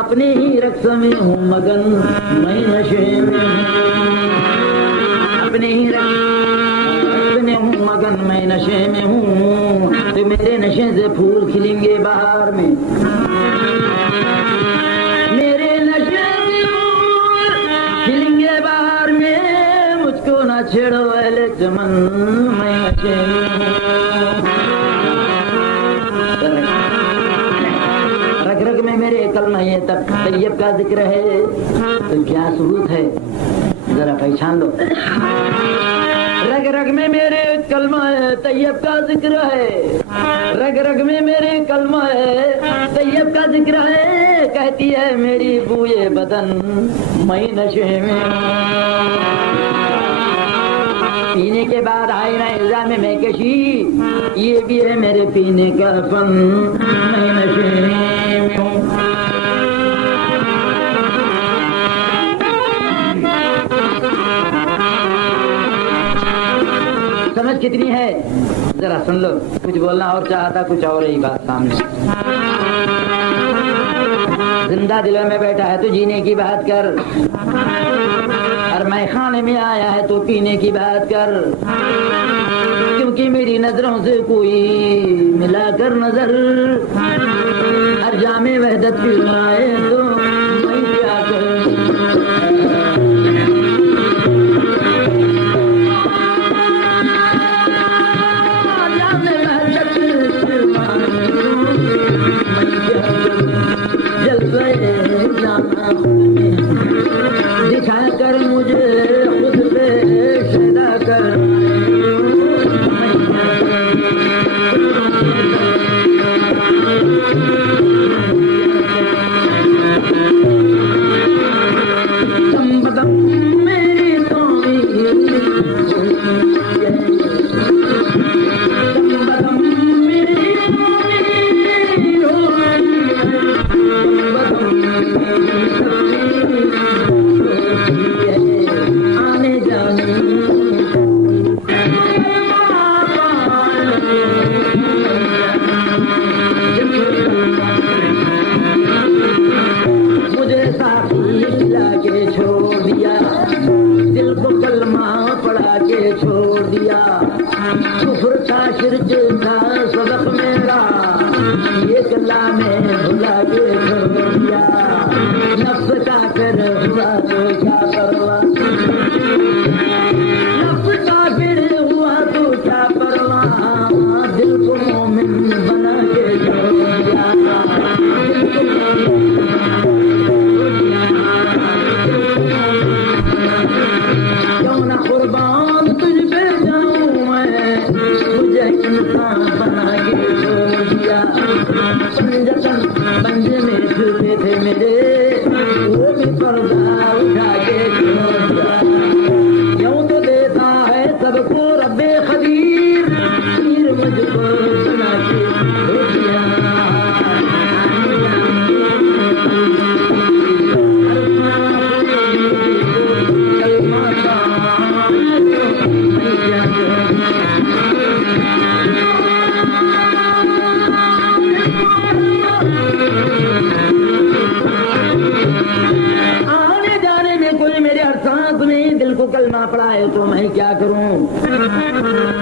अपने ही रक्स में हूँ मगन, मैं नशे में अपने ही रक्स में हूँ मगन, मैं नशे में हूँ। तो मेरे नशे से फूल खिलेंगे बाहर में, मेरे नशे से फूल खिलेंगे बाहर में। मुझको ना छेड़ो अहले चमन, मैं नशे में में मेरे कलमा ये तब तैयब का जिक्र है। तो क्या सबूत है जरा पहचान लो। रग रग में मेरे कलमा है तैयब का जिक्र है, रग रग में मेरे कलमा है तैयब का जिक्र है। कहती है मेरी बूए बदन, मैं नशे में। पीने के बाद आए ना इल्जाम में कशी, ये भी है मेरे पीने का फन, मैं नशे में। समझ कितनी है जरा सुन लो। कुछ बोलना और चाहता कुछ और ही बात सामने। जिंदा दिलों में बैठा है तो जीने की बात कर, और मैं खाने में आया है तो पीने की बात कर। क्योंकि मेरी नजरों से कोई मिलाकर नजर, हर जामे वहदत की सुनाए तो मैं क्या करूं। दिखा कर मुझे खुद पे सदा कर, मेरी तो छोड़ दिया। कुफ्र था शिरक था सबक मेरा, ये कला में भुला के छोड़ दिया। नफ्स का फिर हुआ तो क्या परवाह, नफ्स का फिर हुआ तो क्या परवाह। दिल को मोमिन बना के छोड़ दिया। क्यों ना कुर्बान तुझ पे जाऊं मैं, मुझे इंसान बना के छोड़ दिया। पंजतन पंजे में छुपे थे मेरे, वो भी पर्दा उठा के छोड़ दिया। क्यों तो देता है सबको रब्बे खबीर, फिर मुझको बना के छोड़ दिया। आने जाने में कोई मेरे हर सांस में दिल को कलमा पड़ा है तो मैं क्या करूं।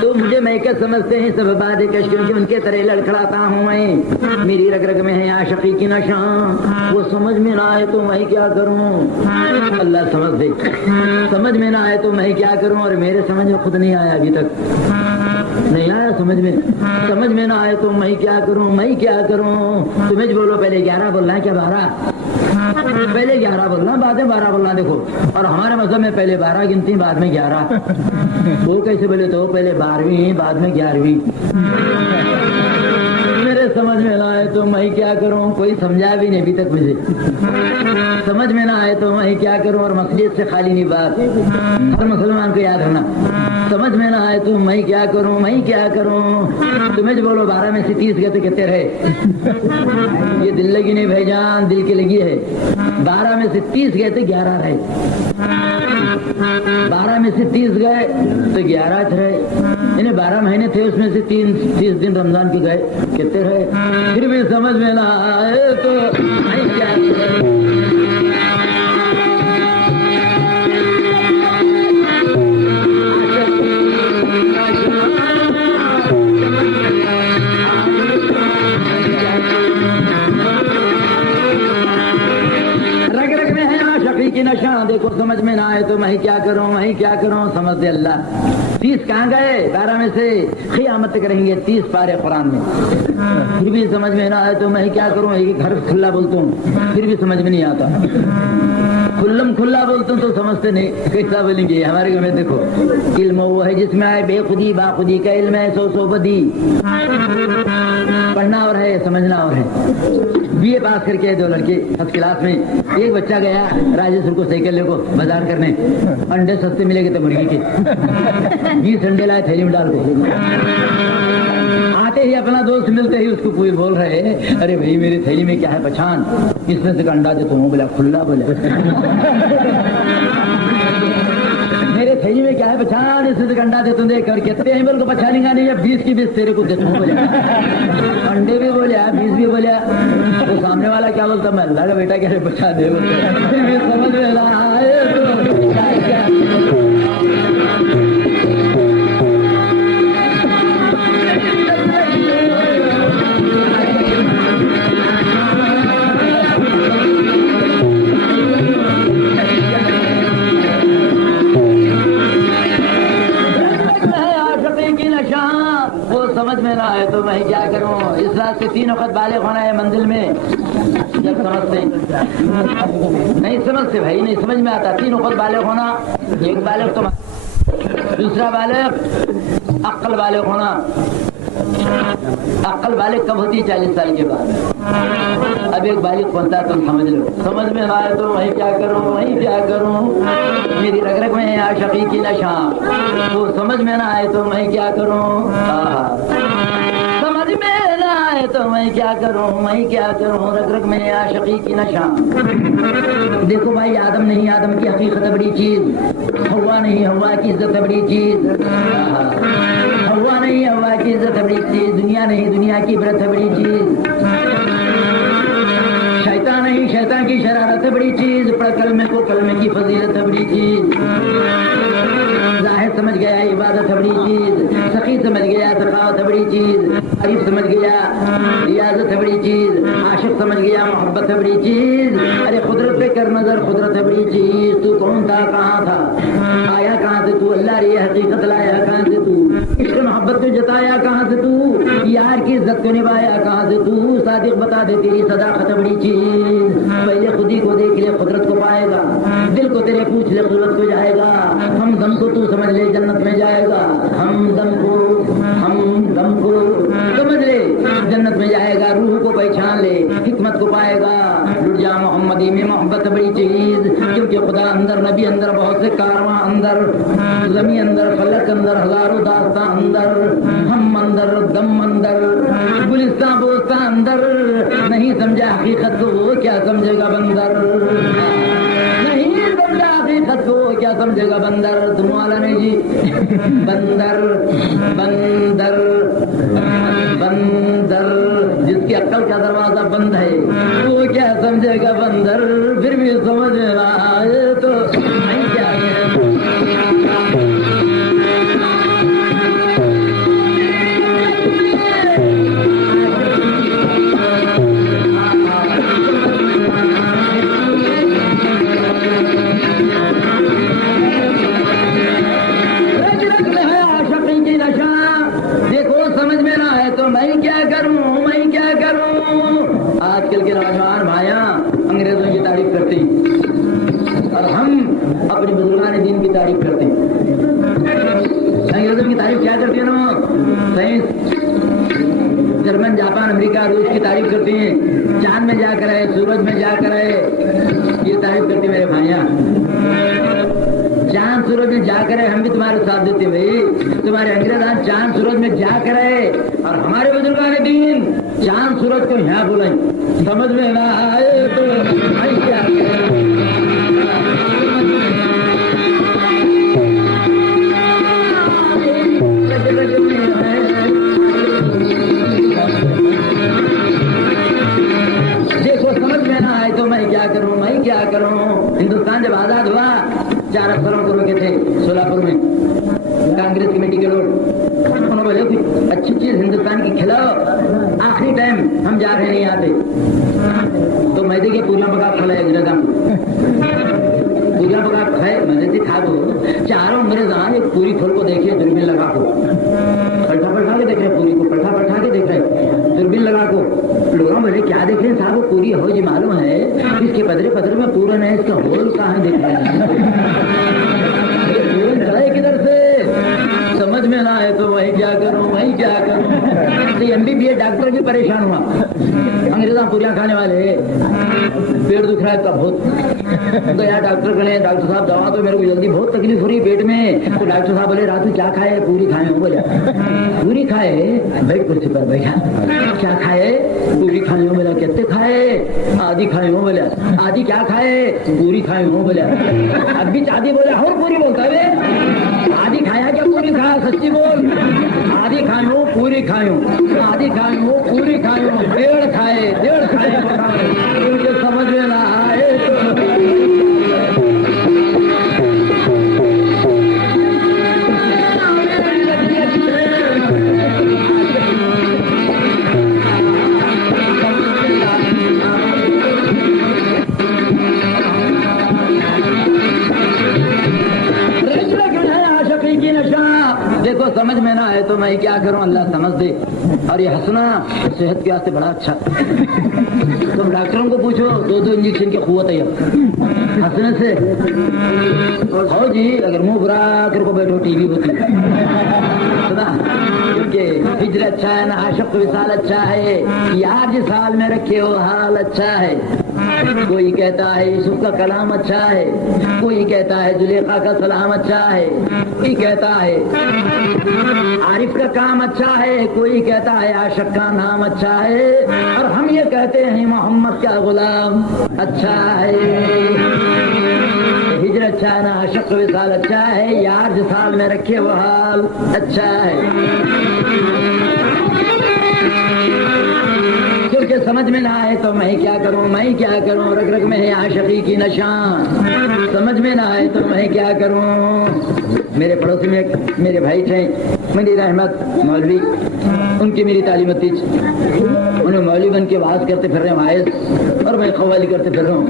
तुम मुझे मैं क्या समझते हैं सब बात कश, क्योंकि उनके तरह लड़खड़ाता हूँ मैं। मेरी रग रग में है आशिकी की नशा, वो समझ में ना आए तो मैं क्या करूँ। अल्लाह समझ दे, समझ में ना आए तो मैं क्या करूँ। और मेरे समझ में खुद नहीं आया, अभी तक नहीं आया समझ में ना आए तो मैं क्या करूँ, मैं क्या करूँ। तुम्हें बोलो, पहले 11 बोलना है क्या 12? पहले 11 बोलना, बाद में 12 बोलना। देखो, और हमारे मजहब में पहले 12 गिनती, बाद में 11। वो कैसे बोले तो पहले 12वीं बाद में 11वीं। मेरे समझ में ना आए तो मैं क्या करूं। कोई समझा भी नहीं अभी तक मुझे, समझ में ना आए तो मैं क्या करूं। और मसलियत से खाली नहीं बात, हर मुसलमान को याद रखना। समझ में ना आए तो मैं क्या करूं, मैं क्या करूं। तुम्हें बोलो 12 में से 30 गए तो कितने रहे। ये दिल लगी नहीं भाईजान, दिल की लगी है। 12 में से 30 गए तो 11 रहे। 12 में से 30 गए तो 11 रहे। इन्हें 12 महीने थे, उसमें से 30 दिन रमजान के गए, कितने रहे। फिर भी समझ में ना आए तो मैं क्या करूं। की नशा, देखो समझ में ना आए तो मैं क्या करूं, मैं क्या करूं। समझ दे अल्लाह। 30 कहाँ गए 12 में से। क़यामत तक रहेंगे 30 पारे कुरान में। फिर भी समझ में ना आए तो मैं क्या करूं। एक घर खुला बोलता हूँ, फिर भी समझ में नहीं आता। खुल्लम खुल्ला बोलता हूँ तो समझते नहीं, कैसा बोलेंगे। हमारे घर में देखो, इल्म वो है जिसमें आए बेखुदी बाखुदी का इल्म है, 100 बदी। पढ़ना और है, समझना और है। BA पास करके 2 लड़के फर्स्ट क्लास में। एक बच्चा गया राजेश्वर को साइकिल लेको बाजार करने, अंडे सस्ते मिलेंगे तो मुर्गी के 20 अंडे लाए थैली में डाल के। आते ही अपना दोस्त मिलते ही उसको पूरे बोल रहे, अरे भाई मेरी थैली में क्या है पहचान। इसमें से अंडा देता हूँ। बोला खुला, बोला मेरे थैली में क्या है पहचान, इसमें से अंडा देता हूँ। देख कर कहते हैं बोल को पहचानेगा नहीं, 20 की 20 तेरे को देता हूँ। बोले अंडे भी बोले 20 भी बोले। तो सामने वाला क्या बोलता, मैं अल्लाह का बेटा कैसे बचा दे। समझ में ना आए तो समझ में ना आए तो मैं क्या करूं। इस रात से 3 वक्त बालिग होना है मंजिल में। जब समझते नहीं समझते भाई, नहीं समझ में आता। 3 वक्त बालिग होना, एक बालिग तो दूसरा बालिग अक्ल बालिग होना। अक्ल बालिग कब होती है? 40 साल के बाद। अब एक बालिग होता तुम समझ लो। समझ में आए तो मैं क्या करूं, मैं क्या करूं। मेरी रग रग में है आशिकी की नशा, वो समझ में ना आए तो मैं क्या करूं। समझ में ना आए तो मैं क्या करूं, मैं क्या करूं। रग रग में है आशिकी की नशा। देखो भाई, आदम नहीं आदम की हकीकत है बड़ी चीज, हवा नहीं हवा की इज्जत है बड़ी चीज, हवा नहीं हवा की इज्जत है बड़ी चीज, दुनिया नहीं दुनिया की इबरत है बड़ी चीज, शैतान नहीं शैतान की शरारत है बड़ी चीज, पढ़ कलमे को कलमे की फजीलत है बड़ी चीज, जाहिर समझ गया इबादत है बड़ी चीज, सखी समझ गया सखावत है बड़ी चीज, अरीफ समझ गया रियाजत है बड़ी चीज, आशिक समझ गया मोहब्बत है बड़ी चीज। अरे कुदरत पे कर नजर, कुदरत है बड़ी चीज। तू कौन था, कहाँ था, आया कहाँ से तू, अल्लाह रे हकीकत लाया कहाँ से तू, इश्क मोहब्बत को जताया कहाँ से तू, यार की इज्जत को निभाया कहाँ से तू, सादिक बता दे तेरी सदाकत है बड़ी चीज। पहले खुदी को देख ले कुदरत को पाएगा, दिल को तेरे पूछ ले कुदरत को जाएगा, हम दम को तू समझ ले जन्नत में जाएगा, हम दम को समझ ले जन्नत में जाएगा, रूह को पहचान ले हिकमत को पाएगा। लुट जा मोहम्मदी में मोहब्बत बड़ी चीज, क्योंकि खुदा अंदर नबी अंदर बहुत से कारवां अंदर, जमी अंदर फलक अंदर हजारों दास्तां अंदर, हम अंदर दम अंदर गुलिस्तां बोस्तां अंदर। नहीं समझा हकीकत को वो क्या समझेगा बंदर, नहीं समझा हकीकत को क्या समझेगा बंदर। तुम वाला नहीं जी, बंदर बंदर बंदर जिसकी अक्ल का दरवाजा बंद है वो क्या समझेगा बंदर। फिर भी समझ ना आए तो नहीं क्या करूं मैं क्या करूं। आजकल के नौजवान भाइयां अंग्रेजों की तारीफ करते और हम अपने बुजुर्गान दीन की तारीफ करते। अंग्रेजों की तारीफ क्या करते हैं ना, साइंस, जर्मन, जापान, अमेरिका, रूस की तारीफ करती हैं। चांद में जाकर आए, सूरज में जाकर आए, ये तारीफ करती मेरे भाइयां। चांद सूरज में जाकर आए, हम भी तुम्हारे साथ देते भाई। तुम्हारे अंग्रेजान चांद सूरज में जाकर आए और हमारे बुजुर्गान दीन चांद सूरज को यहाँ बुलाएं। समझ में ना आए तो क्या क्या करूं। हिंदुस्तान जब आजाद हुआ 4 अफसरों को रोके थे सोलापुर में, कांग्रेस कमेटी के लोग। उन्होंने बोले कि अच्छी चीज हिंदुस्तान की खिलाओ, आखिरी टाइम हम जा रहे नहीं आते। तो मैदे के पूरियां पका खिलाए अंग्रेजा, पूरियां पका खाए, मैदे से खा दो। चारों अंग्रेजा एक पूरी खोल को देखे, दूरबीन लगा को पलटा पलटा के देख रहे, पूरी को पलटा पलटा के देख रहे, दूरबीन लगा को। लोगों बोले क्या देख रहे हैं साहब, वो पूरी हो जी मालूम है, इसके पदरे पदरे में पूरन है, इसका होल कहाँ देख रहे हैं, किधर से समझ में ना है। तो वही क्या करूं, वही क्या करूं। तो MBBS डॉक्टर भी परेशान हुआ, अंग्रेजा पूरियां खाने वाले, पेट दुख रहा है तब बहुत। तो यार डॉक्टर कहे, डॉक्टर साहब दवा तो मेरे को जल्दी, बहुत तकलीफ हो रही है पेट में। तो डॉक्टर साहब बोले रात में क्या खाए, पूरी खाए हो। बोले पूरी खाए, बैठ कुर्सी पर बैठा, क्या खाए, पूरी खाए हो। बोला कितने खाए, आधी खाए हो। बोला आधी क्या खाए, पूरी खाए हो। बोला अब भी आधी। बोला और पूरी बोलता है, आधी खाया क्या पूरी खाया, सच्ची बोल। आधी खाए हो, पूरी खाए हो, आधी खाए हो, पूरी खाए हो, 1.5 खाए, 1.5 खाए। मुझे समझ में ना आए देखो समझ में ना आए तो मैं क्या करूं, अल्लाह समझ दे। और ये हंसना सेहत के वास्ते बड़ा अच्छा। तुम डॉक्टरों को पूछो, 2 इंजेक्शन की कुव्वत है हंसने से। हो जी, अगर मुंह बुरा करके बैठो टीवी होती है, क्योंकि हिजर अच्छा है ना, आशिक विसाल अच्छा है, यार जिस हाल में रखे हो हाल अच्छा है। कोई कहता है यूसुफ का कलाम अच्छा है, कोई कहता है जुलेखा का सलाम अच्छा है, कोई कहता है आरिफ का काम अच्छा है, कोई कहता है आशिक का नाम अच्छा है, और हम ये कहते हैं मोहम्मद का गुलाम अच्छा है। हिजर अच्छा है ना, आशिक विसाल अच्छा है, यार जिस हाल में रखे वो हाल अच्छा है। क्योंकि समझ में ना आए तो मैं क्या करूं, मैं क्या करूं। रग रग में है आशिकी की नशान, समझ में ना आए तो मैं क्या करूं। मेरे पड़ोसी में मेरे भाई थे मंदीर अहमद मौलवी, उनकी मेरी तालीम थी। उन्हें मौलवी बन के आवाज करते फिर रहे वायस, और मैं कव्वाली करते फिर रहा हूँ।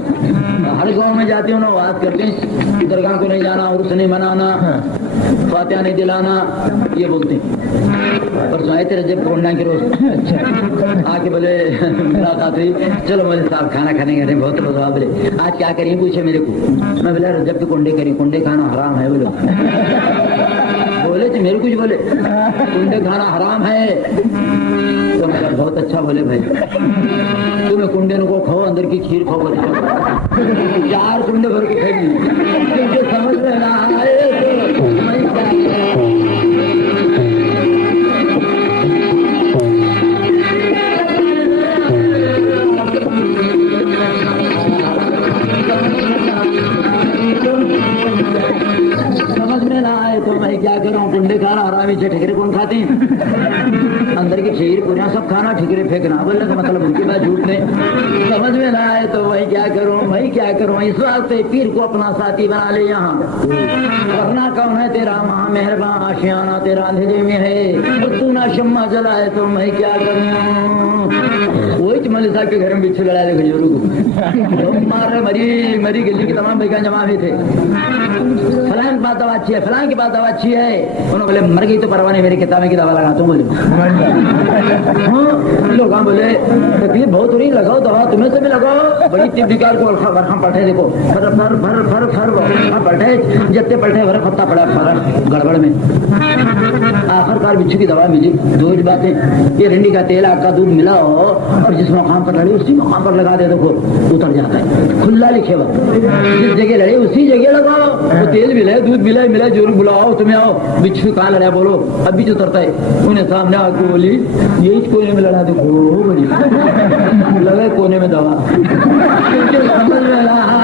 हर गांव में जाती हूँ ना, आवाज करते हैं दरगाह को नहीं जाना, उर्स नहीं मनाना, फातिहा नहीं दिलाना, ये बोलते हैं। परसों आए थे रजब कोंडा के रोज, अच्छा आके बोले मुलाकात हुई, चलो मुझे साहब खाना खाने गए, बहुत रोज। बोले आज क्या करिए, पूछे मेरे को। मैं बोला रजब तो कुंडे करिए, कुंडे खाना हराम है। बोले थे मेरे कुछ, बोले कुंडे खाना हराम है। तो मेरा बहुत अच्छा। बोले भाई तुम्हें कुंडे को खाओ, अंदर की खीर खाओ, 4 कुंडे भर के खाएंगे। समझ में ना आए तो मैं क्या करूं। कुंडे खाना हरामी से, ठिकरे कौन खाते हैं, अंदर की खीर पूरा सब खाना, ठिकरे फेंकना। बोलने का मतलब उनके बाद झूठ नहीं। समझ में ना आए तो मैं क्या करूं, मैं क्या करूं। इस वास्ते पीर को अपना साथी बना ले यहाँ, वरना कौन है तेरा माँ मेहरबान, आशियाना तेरा अंधेरे में है, तू ना शम्मा जलाए तो मैं क्या करूं। वही मलिसा के घर में बिच्छू लड़ा ले खजूरों को, मार मरी मरी गली की तमाम बेगान जमा भी थे। फलान के पास दवा अच्छी है, फलां के पास दवा अच्छी है। उन्होंने बोले मर गई तो परवाह नहीं, मेरी किताबें की दवा लगाता हूँ। बोले हाँ लोग हाँ बोले तकलीफ बहुत हो रही, लगाओ दवा, तुम्हें से भी लगाओ। बड़ी तीव्र विकार को वर्षा पलटे, देखो फर फर फर फर फर पलटे, जत्ते पलटे वर्ष हफ्ता पड़ा फर्क गड़बड़ में। आखिरकार बिच्छू की दवा मिली। दो ही बातें, ये भिंडी का तेल आपका दूध मिलाओ और जिस मकाम पर लड़े उसी मकाम पर लगा दे, देखो उतर जाता है। खुला लिखे हुआ, जिस जगह लड़े उसी जगह लगाओ। वो तेल मिले, दूध मिले, मिले जरूर बुलाओ, तुम्हें आओ। बिच्छू कहाँ लड़ा बोलो, अब भी उतरता है। उन्हें सामने आके बोली यही कोने में लड़ा, देखो बड़ी लगे कोने में दवा। समझ में रहा